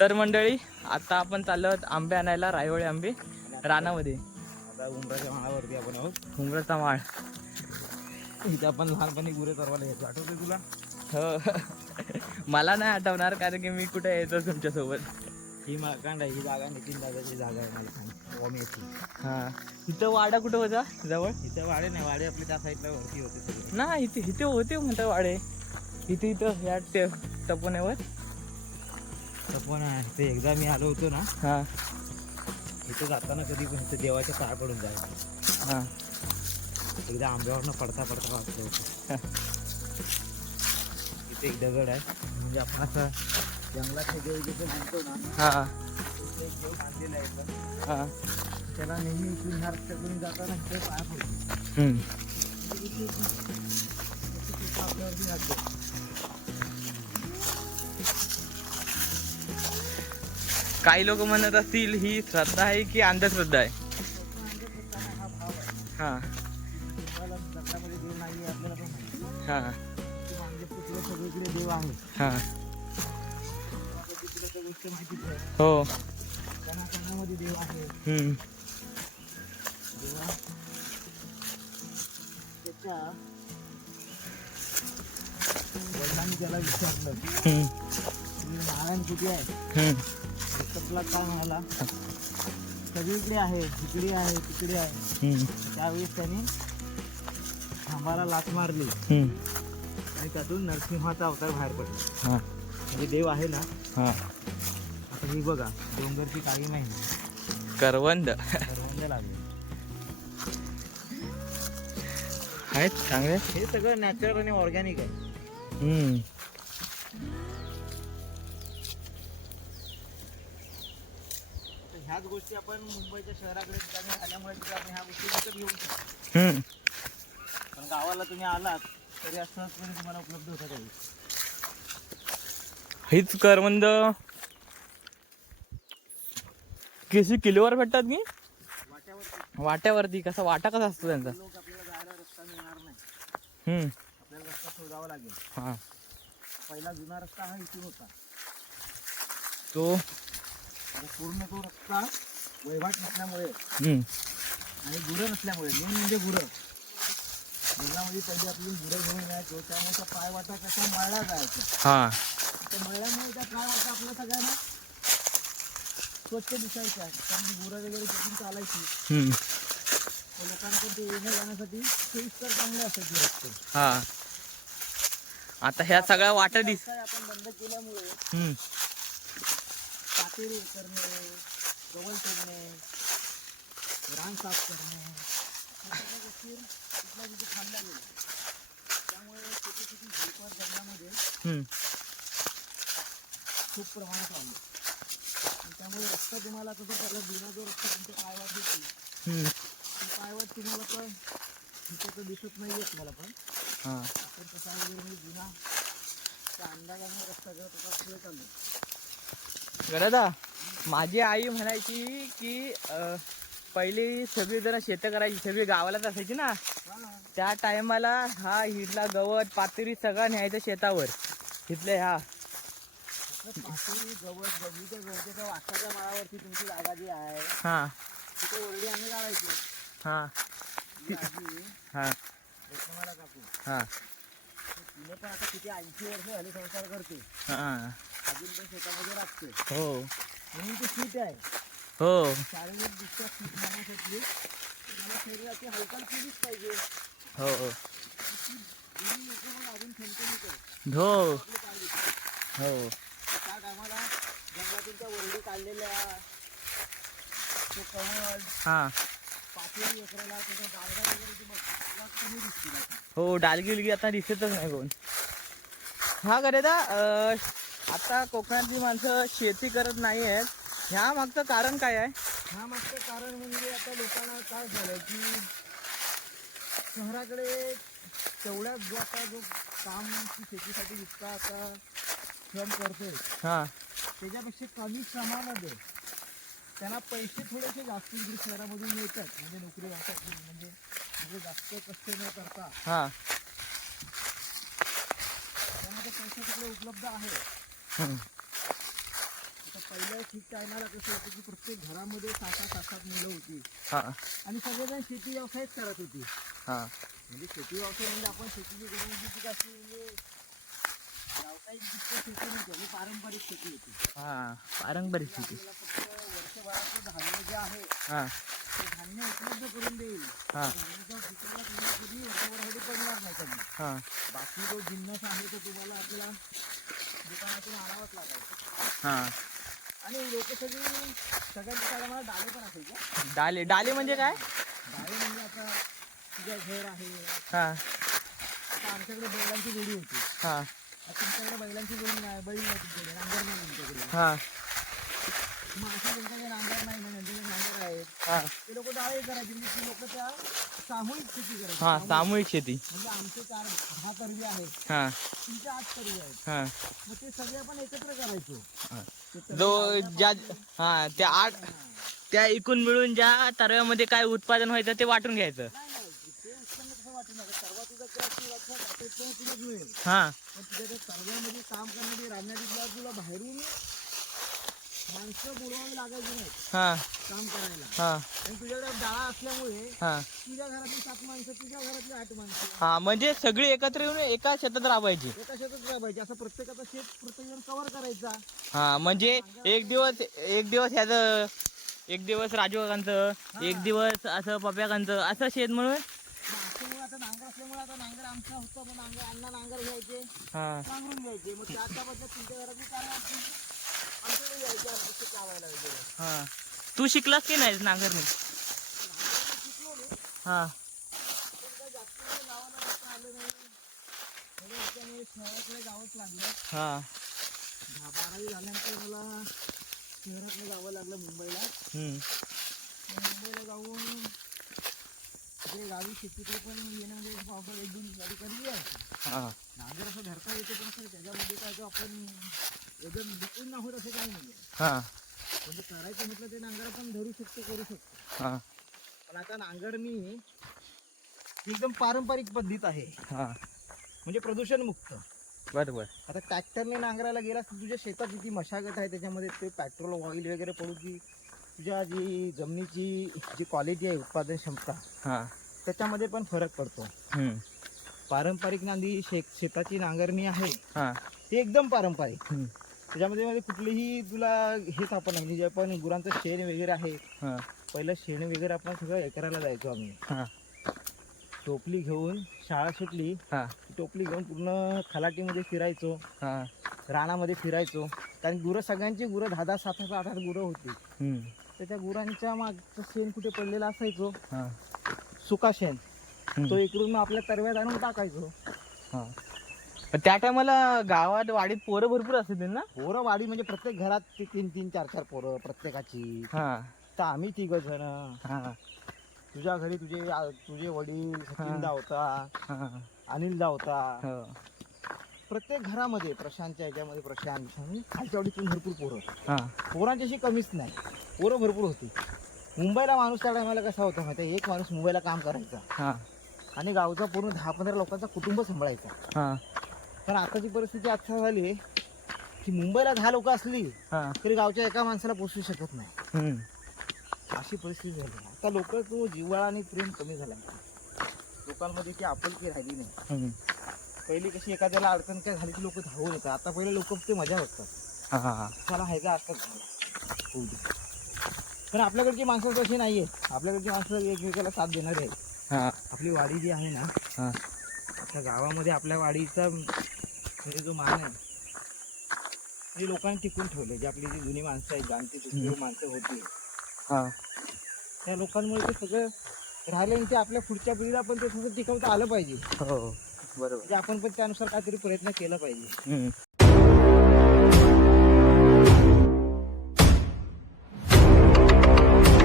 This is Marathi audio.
तर मंडळी आता आपण चाललो आहोत आंबे आणायला, रायवळे आंबे रानामध्ये. आता उमराच्या माळावरती आपण आहोत. उमराचा माळ. इथे आपण लहानपणी गुरे चरवायला यायचो, आठवते तुला? हो. मला नाही आठवणार कारण की मी कुठे येतो तुमच्यासोबत. ही माळकांड आहे, ही जागा नितीन दादाची जागा आहे मालकांड ओमेची. हां, इथं वाडा कुठं होता जवळ? इथं वाडे नाही, वाडे आपले त्या साईडला वरती होते सगळे. ना इथे इथे होते म्हणतात वाडे. इथं या टपोण्यावर. पण ते एकदा मी आलो होतो ना, हां इथं जाताना कधी पण इथं देवाच्या पाय पडून जायचं. हां. एकदा आंब्यावरनं पडता पडता वाचलं होतं. इथे एक दगड आहे, म्हणजे आपण असं जंगलात देव जिथे म्हणतो ना, हां तिथे एक देव बांधलेला आहे इथं. हां. त्याला नेहमी इथून ह्या रस्त्यातून जाताना इथे पाय पडतो. हम्म. आपल्यावरती लागतो. काही लोक म्हणत असतील ही श्रद्धा आहे की अंधश्रद्धा आहे. हा भाव आहे. हां तुम्हाला जगामध्ये देव नाही आहे आपल्याला पण माहिती. हां ते म्हणजे तिकडे सगळीकडे देव आहे. हां. तिकडे त्या गोष्टी माहितीच आहे. हो. कानामध्ये देव आहे. हम्म. देवा त्याच्या वडिलांनी त्याला विचारलं, हम्म. तुम्ही नारायण कुठे आहे? हम्म. तुला काय म्हणाला? सगळीकडे आहे, इकडे आहे, तिकडे आहे. हम्म. त्यावेळेस त्यांनी खांबाला लाथ मारली हम्म. आणि त्यातून नरसिंहाचा अवतार बाहेर पडला. हां म्हणजे देव आहे ना. हां. आता ही बघा, डोंगरची काळी नाही, करवंद करवंद लागले. आहेत चांगले. हे सगळं नॅचरल आणि ऑर्गॅनिक आहे. हम्म. तर ह्याच गोष्टी आपण मुंबईच्या शहराकडे ठिकाणी आल्यामुळे आपण ह्या गोष्टी विकत घेऊ शकतो. हम्म. पण गावाला तुम्ही आलात तरी असं सहजपणे तुम्हाला उपलब्ध होता काही. हीच करवंद किती किलोवर भेटतात की वाट्यावरती वाट्यावरती? कसा वाटा कसा असतो त्यांचा? लोक आपल्याला जायला रस्ता मिळणार नाही, हम्म. आपल्याला रस्ता शोधावा लागेल. हां. पहिला जुना रस्ता हा इथून होता. तो आता पूर्ण तो रस्ता वैवाट नसल्यामुळे हम्म. आणि गुरं नसल्यामुळे, मेन म्हणजे गुरं, जंगलामध्ये पहिली आपली गुरं घेऊन यायचो, त्यामुळे त्या पायवाटा कसा मळला जायचा. हां त्या मळल्यामुळे त्या पायवाटा आपल्या सगळ्यांना स्वच्छ दिसायच्या, कारण गुरं वगैरे तिथून चालायची. हम्म. तर लोकांना पण ते येण्या जाण्यासाठी सोयीस्कर चांगले असायचे रस्ते. हां. आता ह्या सगळ्या वाटा दिस. काय आपण बंद केल्यामुळे हम्म. काटेरी करणे, गवळ तोडणे, रान साफ करणे, या सगळ्या गोष्टी तिथल्या तिथे थांबल्या गेल्या. त्यामुळे छोटी छोटी झोपड जंगलामध्ये हम्म. खूप प्रमाणात आले. आणि त्यामुळे रस्ता तुम्हाला आता त्याला जुना जो रस्ता तुमच्या पायवाट दिसतो, हम्म. ती पायवाट तुम्हाला पण इथे तर दिसत नाही आहे तुम्हाला पण. हां. आपण कसा वगैरे म्हणजे जुना त्या अंदाजाने रस्ता करत होता पुढे चाललो. गरजा माझी आई म्हणायची की पहिली सगळी जण शेतं करायची, सगळी गावालाच असायची ना. त्या टायमाला हा हिरला गवत पातळी सगळं न्यायचं शेतावर इथले. हा पातळी गवत बगीच्या गवताच्या वासाच्या माळावरती तुमची जागा जी आहे हां तिथे ओरडी आम्ही काढायचो. हां ती आजी हां रेशमाला काकू, हां तिने पण आता किती 80 वर्ष झाली संसार करते, हां. अजून पण शेतामध्ये राखते. हो म्हणून ती फिट आहे. हो शारीरिक दृष्ट्या फिट राहण्यासाठी तुम्हाला शरीराची हालचाल केलीच पाहिजे. हो हो जुनी लोकं मग अजून ठणठणीत आहेत. हो आपले पाय दुखतात. हो. त्या टायमाला जंगलातून त्या वरडी काढलेल्या तो कमळ हां. पाचही एकराला त्याच्या दारगा वगैरे ती बघ कमी दिसतील आता. हो डालगी उलगी आता दिसतच नाही कोण. हा गरेदा आता कोकणातली माणसं शेती करत नाही आहेत, ह्या मागचं कारण काय आहे? ह्या मागचं कारण म्हणजे आता लोकांना काय झालं की शहराकडे तेवढ्याच जो आता जो काम शेतीसाठी जितका आता श्रम करतोय हां त्याच्यापेक्षा कमी श्रमामध्ये त्यांना पैसे थोडेसे जास्त इकडे शहरामधून मिळतात. म्हणजे नोकरी म्हणजे जास्त कष्ट न करता हां त्यामध्ये पैसे तिकडे उपलब्ध आहे. हम्म. आता पहिल्या ठीक टायमाला कसं होतं की प्रत्येक घरामध्ये 6-7 मुलं होती हा आणि सगळेजण शेती व्यवसायच करत होती. हा म्हणजे शेती व्यवसाय म्हणजे आपण शेतीची गुरुजी ती कशी म्हणजे व्यावसायिक दृष्ट्या शेती नव्हती, म्हणजे पारंपरिक शेती होती. हा पारंपरिक शेती. आपल्याला फक्त वर्षभराचं धान्य जे आहे हा ते धान्य उपलब्ध करून देईल. हा धान्याच्या पिकाला तुम्ही कधी वर्षभरासाठी पडणार नाही कधी. हा बाकी जो जिन्नस आहे तो तुम्हाला आपल्याला दुकानातून आणावाच लागायचा. हा आणि लोक सगळ्यांच्या काळामध्ये डाळे पण असायचे. डाले डाले म्हणजे काय? डाळे म्हणजे आता तुझ्या घर आहे, हा आता आमच्याकडे बैलांची जोडी होती. हा आता तुमच्याकडे बैलांची जोडी नाही, बैल नाही तुमच्याकडे, नांगर नाही तुमच्याकडे. हा मग असे ज्यांच्याकडे नांगर नाही ना, ज्यांच्याकडे नांगर आहेत हा ते लोक डाळे करायचे. म्हणजे ती लोक त्या सामूहिक शेती करायची. हा सामूहिक शेती. म्हणजे आमचे 4-10 तरवी आहेत, हा तुमचे 8 तरवी आहेत. हा मग ते सगळे आपण एकत्र करायचो. हा. ते तरवी जो लावण्यापासून- ज्या हा त्या आठ त्या एकूण मिळून ज्या तरव्यामध्ये काय उत्पादन व्हायचं ते वाटून घ्यायचं. नाही नाही ते उत्पन्न कसं वाटून नका सर्वात तुझा मिळेल. हा पण तुझ्या त्या सर्व्यामध्ये काम करण्याची राबण्याची तुला बाहेरून माणसं बोलवावी लागायची नाही हा काम करायला. हा आणि तुझ्याकडे डाळा असल्यामुळे हा तुझ्या घरातली 7 माणसं, तुझ्या घरातली 8 माणसं हा म्हणजे सगळी एकत्र येऊन एका शेतात राबायची. एका शेतात राबायची. असं प्रत्येकाचा शेत प्रत्येक कव्हर करायचा. हा म्हणजे एक दिवस ह्याचं, एक दिवस राजू काकांचं, एक दिवस असं पप्याकांचं, असं शेत म्हणून. असल्यामुळे आता नांगर असल्यामुळे आता नांगर आमचा होता, पण अण्णा नांगर घ्यायचे, हा नांगरून घ्यायचे. मग त्याच्या बदल्यात तुमच्या घरातली कारण आमच्याकडे यायचे आमचं शेत लावायला वगैरे. हा तू शिकलास की नाही नांगरणी? शिकलो मी, हा पण काय जास्त वेळ गावाला जाता आलं नाही. म्हणून त्याच्यामुळे शहराकडे जावंच लागलं. हा 12वी झाल्यानंतर मला शहराकडे जावं लागलं मुंबईला. हम्म मग मुंबईला जाऊन तिकडे गावी शेतीकडे पण येणं म्हणजे पावसाळ्यात 1-2 गाडी कधी यायची. हा नांगर असं धरता येतो, पण असं त्याच्यामध्ये काय तो आपण एकदम निपुण आहोत असं काही नाही. हा म्हणजे करायचं म्हटलं ते नांगर आपण धरू शकतो, करू शकतो. हा पण आता नांगरणी ही एकदम पारंपरिक पद्धत आहे, हा म्हणजे प्रदूषण मुक्त. बरोबर. आता ट्रॅक्टरने नांगरायला गेला तर तुझ्या शेतात किती मशागत आहे, त्याच्यामध्ये ते पेट्रोल ऑइल वगैरे पडू की तुझ्या जी जमिनीची जी क्वालिटी आहे, उत्पादन क्षमता, हा त्याच्यामध्ये पण फरक पडतो. हम्म पारंपरिक नांदी शेताची नांगरणी आहे हा ती एकदम पारंपरिक. हम्म त्याच्यामध्ये कुठलीही तुला हे सापडणार म्हणजे जे आपण गुरांचं शेण वगैरे आहे, हा पहिलं शेण वगैरे आपण सगळं हे करायला जायचो आम्ही. हा टोपली घेऊन शाळा सुटली, हा टोपली घेऊन पूर्ण खलाटीमध्ये फिरायचो, हा रानामध्ये फिरायचो. कारण गुरं सगळ्यांची गुरं 10-10, 7-8 गुरं होती. हम्म तर त्या गुरांच्या मागचं शेण कुठे पडलेलं असायचो, हा सुका शेण, हम्म. तो इकडून मग आपल्या तरव्यात आणून टाकायचो. हा पण त्या टायमाला गावात वाडीत पोरं भरपूर असतील ना? पोरं वाडी म्हणजे प्रत्येक घरात 3-3, 4-4 पोरं प्रत्येकाची. हा तर आम्ही 3 जण. हा तुझ्या घरी तुझे वडील सचिनदा होता, हा अनिलदा होता. हो प्रत्येक घरामध्ये प्रशांतच्या ह्याच्यामध्ये प्रशांत आणि खालच्या वाडीतून भरपूर पोरं. हा पोरांची अशी कमीच नाही, पोरं भरपूर होती. मुंबईला माणूस त्या टायमाला कसा होता माहिती आहे, एक माणूस मुंबईला काम करायचा हा आणि गावचा पूर्ण 10-15 लोकांचा कुटुंब सांभाळायचा. हा पण आताची परिस्थिती आता झाली आहे की मुंबईला 10 लोक असली हा तरी गावच्या एका माणसाला पोषू शकत नाही, हम्म अशी परिस्थिती झाली. आता लोक तो जिव्हाळा आणि प्रेम कमी झाला, लोकांमध्ये ती आपुलकी राहिली नाही. हम्म पहिली कशी एखाद्याला अडचण काय झाली की लोक धावून येतात, आता पहिले लोक ते मजा बघतात, हा हा मला ह्याचा असतात झाला होऊ दे. पण आपल्याकडची माणसं तशी नाही आहेत. आपल्याकडची माणसं एकमेकाला साथ देणारे आहेत. हा आपली वाडी जी आहे ना, हा आता गावामध्ये आपल्या वाडीचा म्हणजे जो मान आहे ते लोकांनी टिकून ठेवले. जे आपली जी जुनी माणसं आहेत, जाणती दुसरी माणसं होती, हा त्या लोकांमुळे ते सगळं राहिलं आणि ते आपल्या पुढच्या पिढीला पण ते सगळं टिकवता आलं पाहिजे. हो बरोबर. म्हणजे आपण पण त्यानुसार काहीतरी प्रयत्न केला पाहिजे. हम्म